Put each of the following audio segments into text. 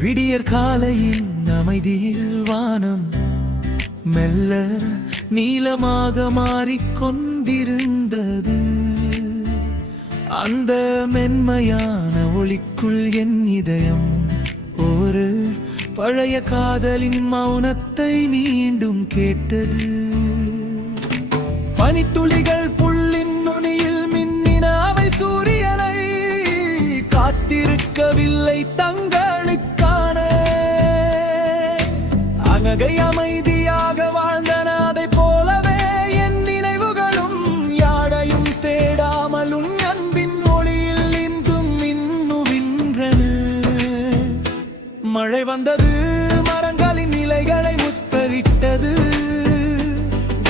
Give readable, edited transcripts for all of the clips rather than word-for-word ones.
விடியற் காலையின் அமைதியில் வானம் மெல்ல நீலமாக மாறிக்கொண்டிருந்தது. அந்த மென்மையான ஒளிக்குள் என் இதயம் ஒரு பழைய காதலின் மௌனத்தை மீண்டும் கேட்டது. பனித்துளிகள் புல்லின் நுனியில் மின்னின, அவை சூரியனை காத்திருக்கவில்லை தங்களுக்கான. அககை அமைதியாக வாழ்ந்தன, அதை போலவே என் நினைவுகளும் யாரையும் தேடாமல் உன் அன்பின் ஒளியில் இன்றும் மின்னுகின்றன. மழை வந்தது, மரங்களின் இலைகளை முத்தரிட்டது.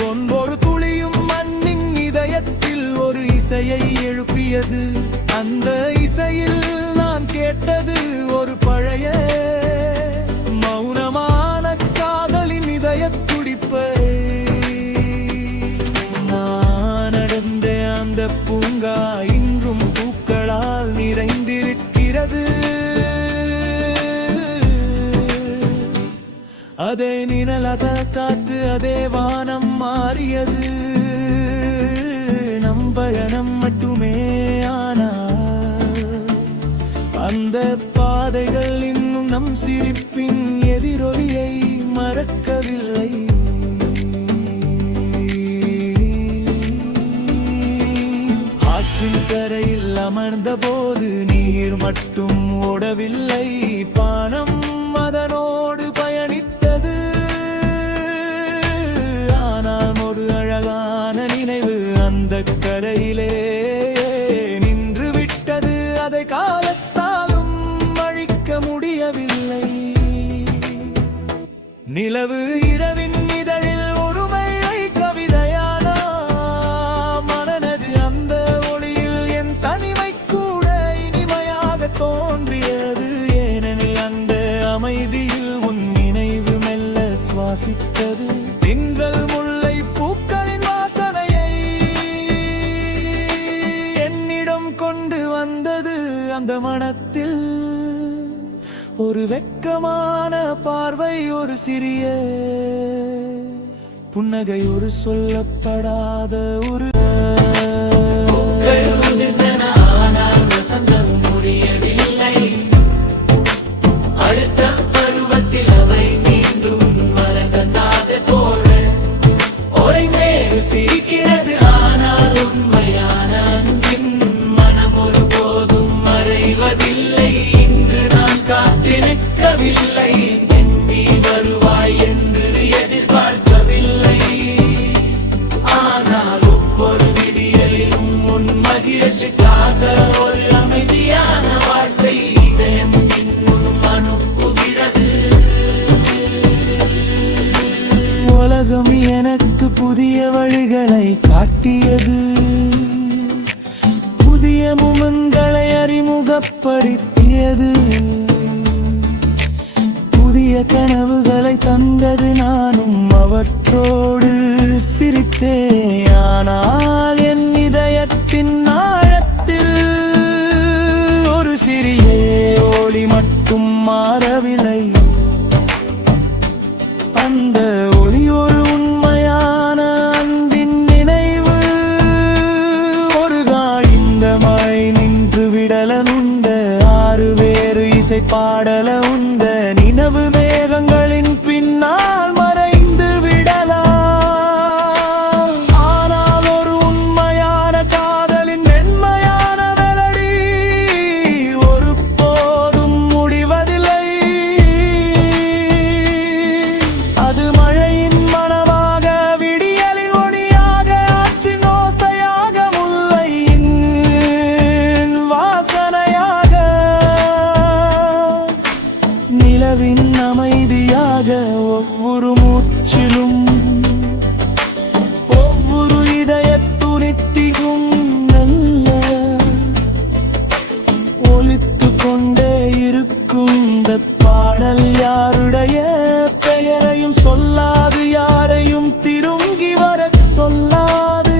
ஒவ்வொரு துளியும் மண்ணின் இதயத்தில் ஒரு இசையை எழுப்பியது. அந்த இசையில் நான் கேட்டது ஒரு பழைய மௌனமான காதலின் இதயத் துடிப்பை. நான் நடந்த அந்த பூங்கா இன்றும் பூக்களால் நிறைந்திருக்கிறது. அதே நிழலாக காத்து அதே வானம் மாறியது. நம் பயணம் மட்டுமே ஆனால் அந்த பாதைகள் இன்னும் நம் சிரிப்பின் எதிரொலியை மறக்கவில்லை. ஆற்றின் கரையில் அமர்ந்த போது நீர் மட்டும் ஓடவில்லை, பானம் அதனோடு பயணித்தது. ஆனால் ஒரு அழகான நினைவு அந்த கரையிலே நின்று விட்டது. அதை காலத்தாலும் அழிக்க முடியவில்லை. நிலவு இரவின் இதழில் ஒருமையை கவிதையான மனநது. அந்த ஒளியில் என் தனிமை கூட இனிமையாக தோன்றியது. ஏனெனில் அந்த அமைதியில் உன் நினைவு மெல்ல சுவாசித்தது. தின்றல் முல்லை பூக்களின் வாசனையை என்னிடம் கொண்டு வந்தது. அந்த மனத்தில் ஒரு வெட்கமான பார்வை, ஒரு சிறிய புன்னகை, ஒரு சொல்லப்படாத ஒரு அடுத்த பருவத்தில் அவை மீண்டும் மறக்காத போல ஒருமேல் சிரிக்கிறது. ஆனால் உண்மையான அன்பின் மனம் ஒருபோதும் மறைவதில்லை. இன்று நான் காத்திருக்கவில்லை, நீ வருவாய் என்று எதிர்பார்க்கவில்லை. ஆனால் ஒவ்வொரு விடியலிலும் உன் மகிழ்ச்சிக்காக ஒரு அமைதியான வார்த்தை இதயம் இன்னும் அனுப்புகிறது. உலகம் எனக்கு புதிய வழிகளை காட்டியது, புதிய முகங்களை அறிமுகப்படுத்தியது, புதிய கனவுகளை தந்தது. நானும் அவற்றோடு சிரித்தேன். ஆனால் என் இதயத்தின் ஆழத்தில் ஒரு சிறிய ஒளி மட்டும் மாறவில்லை. அந்த ஒளி ஒரு உண்மையான அன்பின் நினைவு. ஒரு காய்ந்த மழை நின்று விடல உண்ட, ஆறு வேறு இசை பாடல உண்ட, நினைவு மேகங்களின் பின்னால் மறைந்து விடலாம். ஆனால் ஒரு உண்மையான காதலின் மென்மையான மெலடி ஒரு போதும் முடிவதில்லை. அது மழையின் மனமாக, விடியலின் ஒளியாக, ஆற்றின் ஓசையாக, முல்லையின் வாசனையாக, நிலவின் அமைதியாக. ஒவ்வொரு மூச்சிலும் ஒவ்வொரு இதய துணித்திகும் நல்ல ஒலித்து கொண்டே இருக்கும். இந்த பாடல் யாருடைய பெயரையும் சொல்லாது, யாரையும் திரும்பி வர சொல்லாது.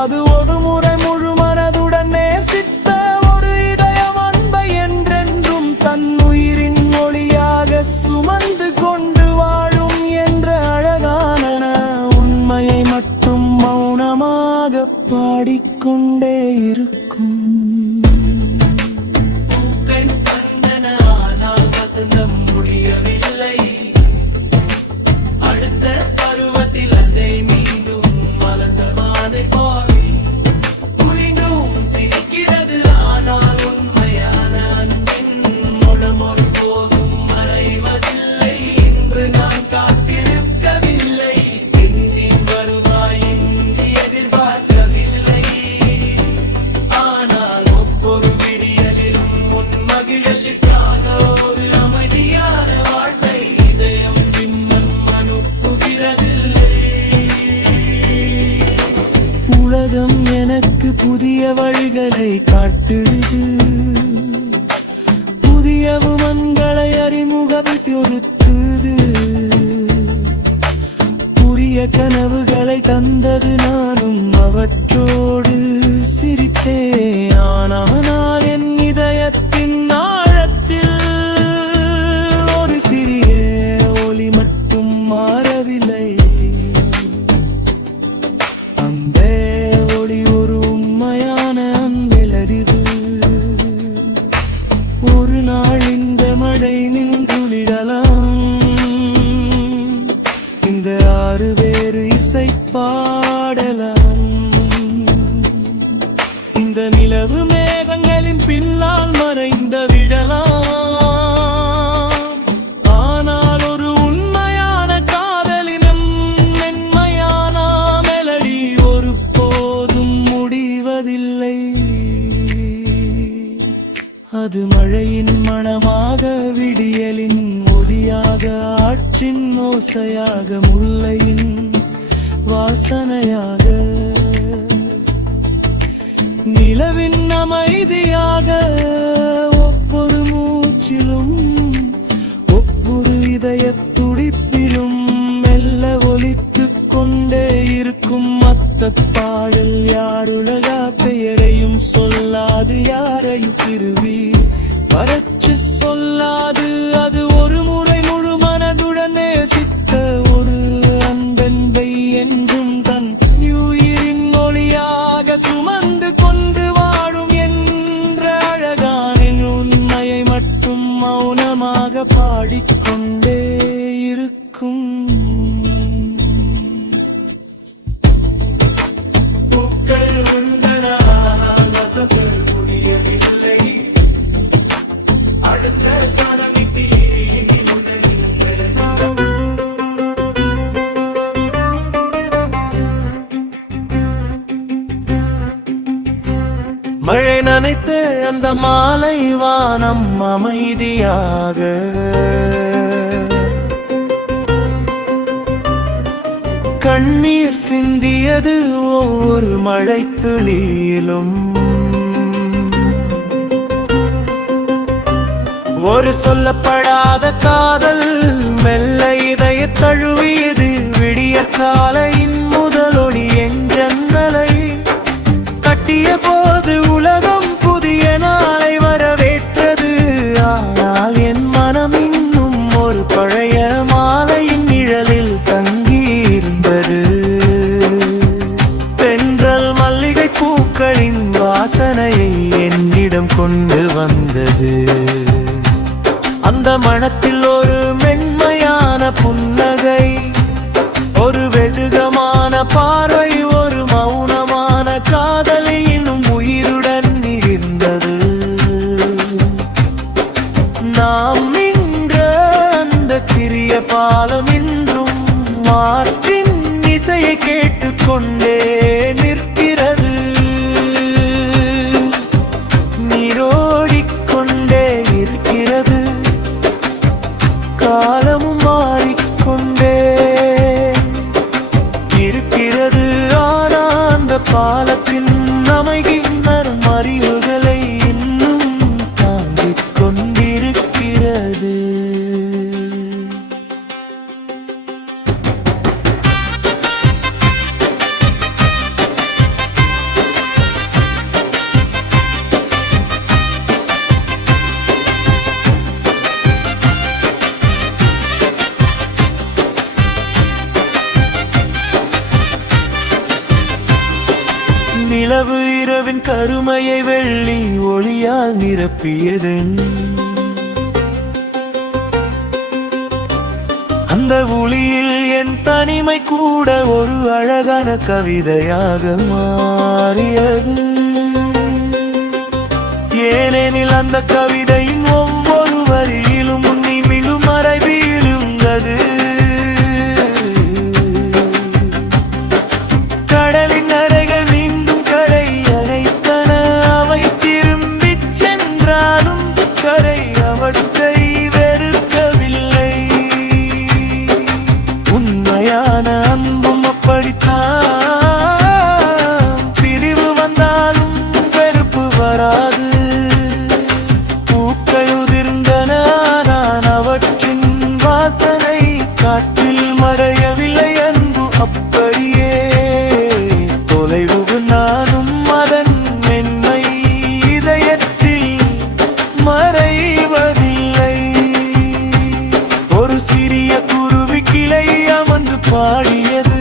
அது ஒரு முறை முழு மனதுடன் நேசித்த ஒரு இதயம் அன்பை என்றென்றும் தன்னுயிர் பாடிக்கொண்டே இருக்கும். பூக்கள் வந்தன ஆனால் வசந்தம் முடியவில்லை. அடுத்த பருவத்தில் அதை மீண்டும் மலர்ந்த மாலை போல் குளிந்தும் சிரிக்கிறது. ஆனால் உண்மையான அன்பின் முழம் ஒருபோதும் மறைவதில்லை. இன்று நான் காத்திருக்கவில்லை, பின்னின் வருவாய் என்று எதிர்பார்க்கவில்லை. ஆனால் ஒவ்வொரு விடியலிலும் உன் மகிழ்ச்சிக்காக ஒரு அமைதியான வாழ்க்கை இதயம் பின்னம் அனுப்புகிறதில்லை. உலகம் எனக்கு புதிய வழிகளை காட்டுது, புதிய உமன்களை அறிமுகப்படுத்துது. புதிய கனவுகளை தந்தது, நானும் அவற்றோடு சிரித்தேன். ஆனால் என் இதயத்தின் ஆழத்தில் ஒரு சிறிய ஒலி மட்டும் மாறவில்லை. அந்த ஒளி ஒரு உண்மையான அன்பிலறிவு. ஒரு நாள் இந்த மழை நின்றுளிடலாம், இந்த ஆறு வேறு இசை பாடலாம். இந்த நிலவு மேகங்களின் பின்னால் மறைந்த விடலாம். ஆனால் ஒரு உண்மையான காதலினம் மென்மையான மெலடி ஒருபோதும் முடிவதில்லை. அது மழையின் மணமாக, விடியலின் ஒளியாக, ஆற்றின் ஓசையாக, முல்லையின் வாசனையாக, நிலவின் அமைதியாக. ஒவ்வொரு மூச்சிலும் ஒவ்வொரு இதய துடிப்பிலும் மெல்ல ஒலித்துக் கொண்டே இருக்கும் மத்த பாடல். யாருலகா பெயரையும் சொல்லாது, யாரையும் திருவி பரச்சு சொல்லாது. அது ஒரு முறை முழு மனதுடன் நேசித்த ஒரு அன்பென்பை என்றும் தன் உயிரின் ஒளியாக சுமந்து கொண்டு வாழும் என்ற அழகான உண்மையை மட்டும் மௌனமாக பாடிக்கொண்டே இருக்கும். பூக்கள் வந்தன ஆனால் வசந்தம் முடியவில்லை. அடுத்த கனவுக்கு இனி முதல் மழை நனைத்த அந்த மாலை வானம் அமைதியாக, கண்ணீர் சிந்தியது ஒவ்வொரு மழை துளியிலும். ஒரு சொல்லப்படாத காதல் மெல்ல இதய தழுவியது. விடிய காலையின் முதலொளி என் ஜன்னலை கட்டிய போது உலகம் புதிய நாளை வரவேற்றது. ஆனால் என் மனம் இன்னும் ஒரு பழைய மாலையின் நிழலில் தங்கியிருந்தது. தென்றல் மல்லிகை பூக்களின் வாசனையை என்னிடம் கொண்டு வந்தது. அந்த மனத்தில் ஒரு மென்மையான புன்னகை, ஒரு வெடுகமான பார்வை, ஒரு மௌனமான காதலை இன்னும் உயிருடன் இருந்தது. நாம் நின்ற அந்த சிறிய பாலம் இன்றும் மாற்றின் இசையை கேட்டுக்கொண்டே நிற்கிறது. நீரோடிக்கொண்டே இருக்கிறது. நிலவு இரவின் கருமையை வெள்ளி ஒளியால் நிரப்பியதென் அந்த ஒளியில் என் தனிமை கூட ஒரு அழகான கவிதையாக மாறியது. ஏனெனில் அந்த கவிதையின் ஒவ்வொரு வரியிலும் நிமிழும் மறைவிருந்தது. கடலின் அறைகள் மீண்டும் கரை அழைத்தன. அவை திரும்பிச் சென்றாலும் கரை அவற்றை வெறுக்கவில்லை. உண்மையான அன்பும் அப்படித்தான். பிரிவு வந்தாலும் வெறுப்பு வராது. பூக்கள் உதிர்ந்தன, நான் அவற்றின் வாசனை காற்றில் மறையவில்லை. அன்பு அப்படியே தொலைவு, நானும் அதன் மென்மை இதயத்தில் மறைவதில்லை. ஒரு சிறிய குருவி கிளை அமர்ந்து பாடியது.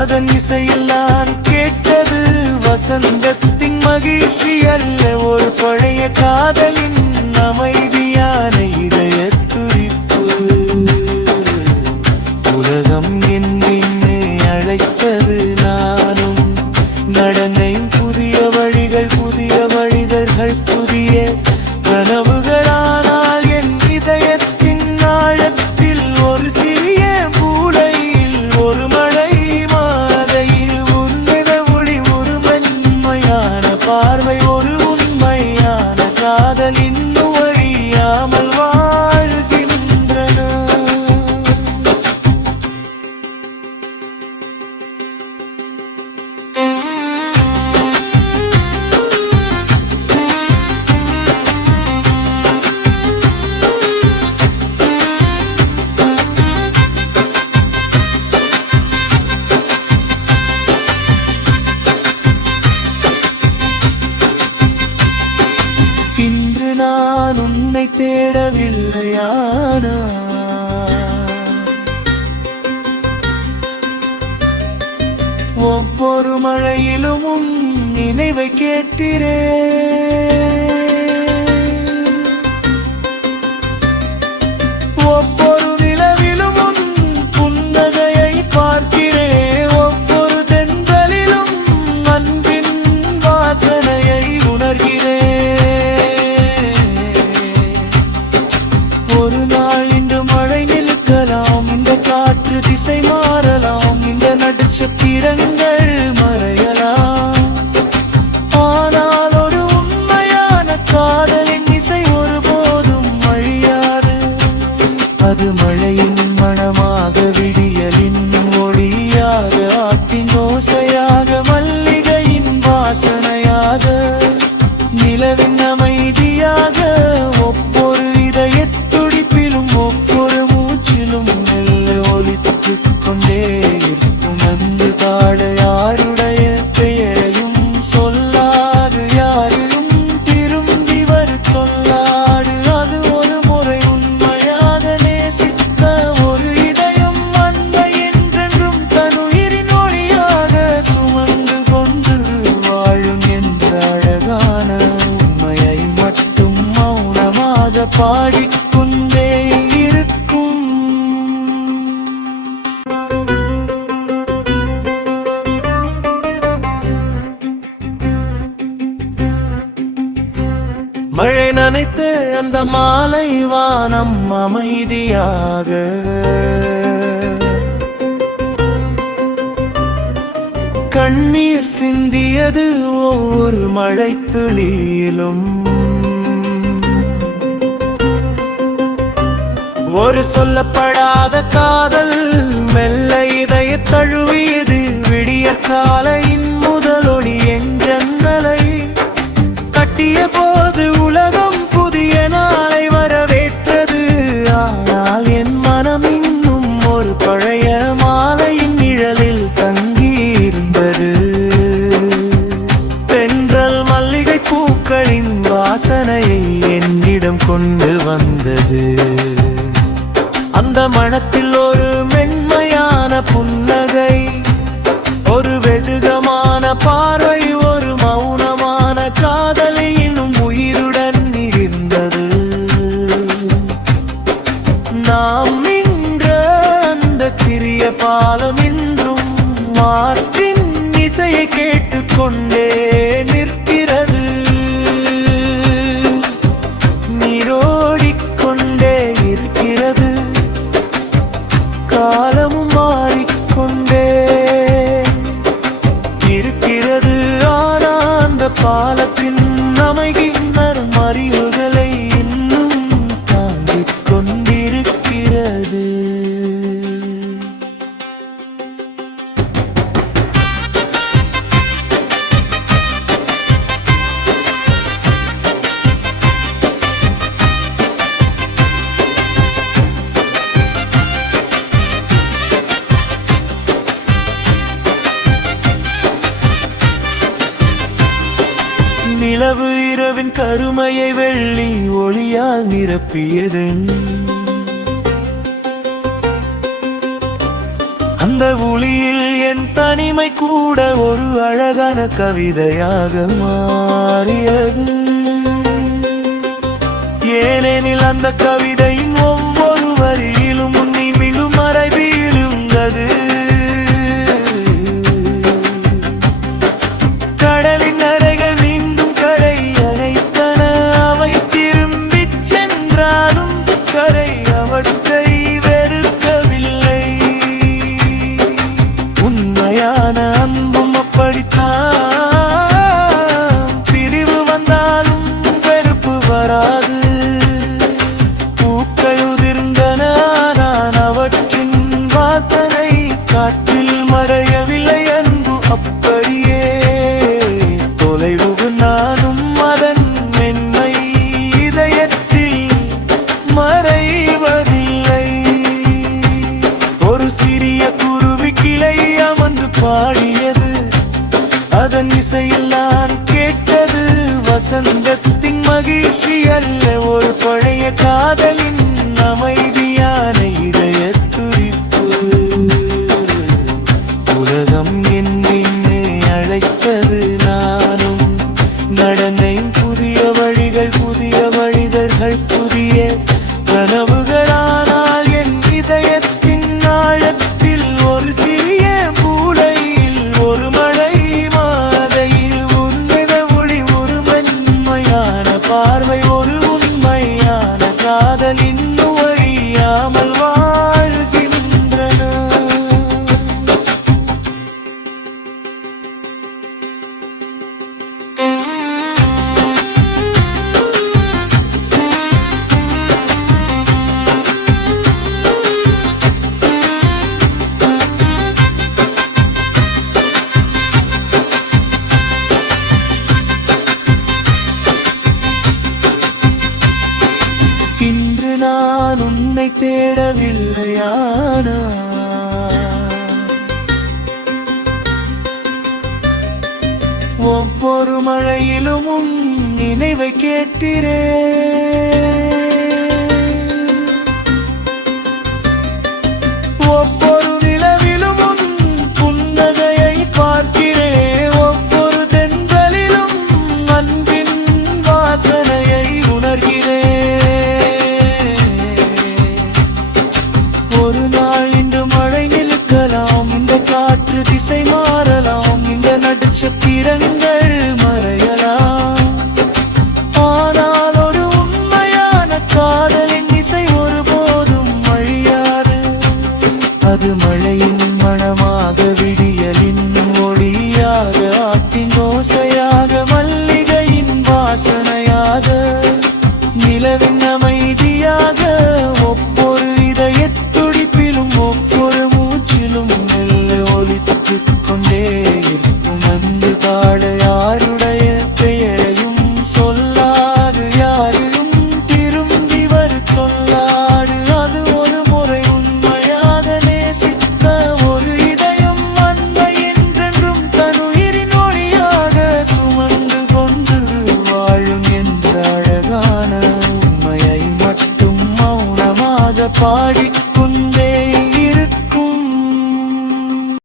அதன் இசையில் நான் கேட்டது வசந்தத்தின் மகிழ்ச்சி அல்ல, ஒரு பழைய காதலின் அமைதியான இதய துடிப்பு. உலகம் என்னை அழைத்தது, நானும் நடந்தேன். புதிய வழிகள், புதிய மனிதர்கள், புதிய கனவுகளானால் என் இதயத்தின் ஆழத்தில் ஒரு சிறிய மூலையில் ஒரு மழை மாலையில் உன்னித ஒளி, ஒரு மென்மையான பார்வை, ஒரு உண்மையான காதல் இன்னும் அழியாமல் வாழ்கின்றன. இன்று நான் உன்னை தேடவில்லையானா, ஒவ்வொரு மழையிலும் உன் நினைவை கேட்கிறேன். ஒவ்வொரு நிலவிலும் உன் புன்னகையை பார்க்கிறேன். ஒவ்வொரு தென்றலிலும் அன்பின் வாசனையை உணர்கிறேன். ஒரு நாள் இன்று மழை நிற்கலாம், இந்த காற்று திசை மாறலாம், இந்த நட்சத்திரங்கள் மறையலாம். ஆனால் ஒரு உண்மையான காதலின் இசை ஒருபோதும் அழியாது. அது மழையின் மணமாக, விடியலின் ஒளியாக, ஆற்றின் ஓசையாக, மல்லிகையின் வாசனையாக, நிலவின் அமைதியாக, ஒவ்வொரு இதயத் துடிப்பிலும் ஒவ்வொரு மூச்சிலும் மெல்ல ஒலித்துக் கொண்டே இருக்கும். அன்பு பாட யாருடைய பெயரையும் சொல்லாது, யாரையும் திரும்பி வர சொல்லாது. அது ஒரு முறை உண்மையாக நேசித்த ஒரு இதயம், அன்பை என்றென்றும் தன் உயிரின் ஒளியாக சுமந்து கொண்டு வாழும் என்ற அழகான உண்மையை மட்டும் மௌனமாக பாடிக்கொண்டே இருக்கும். மழை நனைத்த அந்த மாலை வானம் அமைதியாக, கண்ணீர் சிந்தியது ஒவ்வொரு மழை துளியிலும். ஒரு சொல்லப்படாத காதல் மெல்ல இதய தழுவியது. விடிய காலையின் முதலொடி என் ஜன்னலை கட்டிய போது உலகம் புதிய நாளை வரவேற்றது. ஆனால் என் மனம் இன்னும் ஒரு பழைய மாலையின் நிழலில் தங்கியிருந்தது. தென்றல் மல்லிகை பூக்களின் வாசனையை என்னிடம் கொண்டு வந்தது. அந்த மனத்தில் ஒரு மென்மையான புன்னகை, ஒரு வெடுகமான பார்வை, காலத்தின் அமைகின்ற மறிவுகளை இன்னும் தாங்கிக் கொண்டிருக்கிறது. நிலவு இரவின் கருமையை வெள்ளி ஒளியால் நிரப்பியது. அந்த ஒளியில் என் தனிமை கூட ஒரு அழகான கவிதையாக மாறியது. ஏனெனில் அந்த கவிதையின் ஒவ்வொரு வரியிலும் உன்னிமிலும் மறைவியிருந்தது. கடலின் அறைகள் மீண்டும் கரை அழைத்தன. அவை திரும்பிச் சென்றாலும் கரை அவற்றை வெறுக்கவில்லை. உண்மையான அன்பும் அப்படித்தான். பிரிவு வந்தாலும் வெறுப்பு வராது. பூக்கள் உதிர்ந்தன, நான் அவற்றின் வாசனை காற்றில் மறையவில்லை. அன்பு அப்படியே தொலைவு, நானும் அதன் மென்மை இதயத்தில் மறைவதில்லை. ஒரு சிறிய குருவி கிளை அமர்ந்து பாடியது. அதன் இசையில் நான் கேட்டது வசந்தத்தின் மகிழ்ச்சி அல்ல, ஒரு பழைய காதலின் அமைதியான இதய துடிப்பு. உலகம் என்னை அழைத்தது, நானும் நடந்தேன். புதிய வழிகள், புதிய மனிதர்கள், புதிய கனவுகளானால் என் இதயத்தின் ஆழத்தில் ஒரு சிறிய மூலையில் ஒரு மழை மாலையில் உன்னித ஒளி, ஒரு மென்மையான பார்வை, ஒரு உண்மையான காதல் இன்னும் வழியாமல் வாழ்கின்றன. இன்று நான் உன்னை தேடவில்லையானா, ஒவ்வொரு மழையிலும் உன் நினைவை கேட்கிறேன். ஒவ்வொரு நிலவிலும் உன் புன்னகையை பார்க்கிறேன். ஒவ்வொரு தென்றலிலும் அன்பின் வாசனையை உணர்கிறேன். ஒரு நாள் இன்று மழை நிற்கலாம், இந்த காற்று திசை மாறலாம், இந்த நட்சத்திரங்கள் மறையலாம். ஆனால் ஒரு உண்மையான காதலின் இசை ஒருபோதும் அழியாது. அது மழையின் மணமாக, விடியலின் ஒளியாக, ஆட்டின் ஓசையாக, மல்லிகையின் வாசனையாக, நிலவின் அமைதியாக, ஒவ்வொரு இதயத் துடிப்பிலும் ஒவ்வொரு மூச்சிலும் மெல்ல ஒலித்துக் கொண்டே இருக்கும். அன்பு காட யாருடைய பெயரையும் சொல்லாது, யாரையும் திரும்பி வர சொல்லாது. அது ஒரு முறை உண்மையாக நேசித்த ஒரு இதயம், அன்பை என்றென்றும் தன் உயிரின் ஒளியாக சுமந்து கொண்டு வாழும் என்ற அழகான உண்மையை மட்டும் மௌனமாக பாடி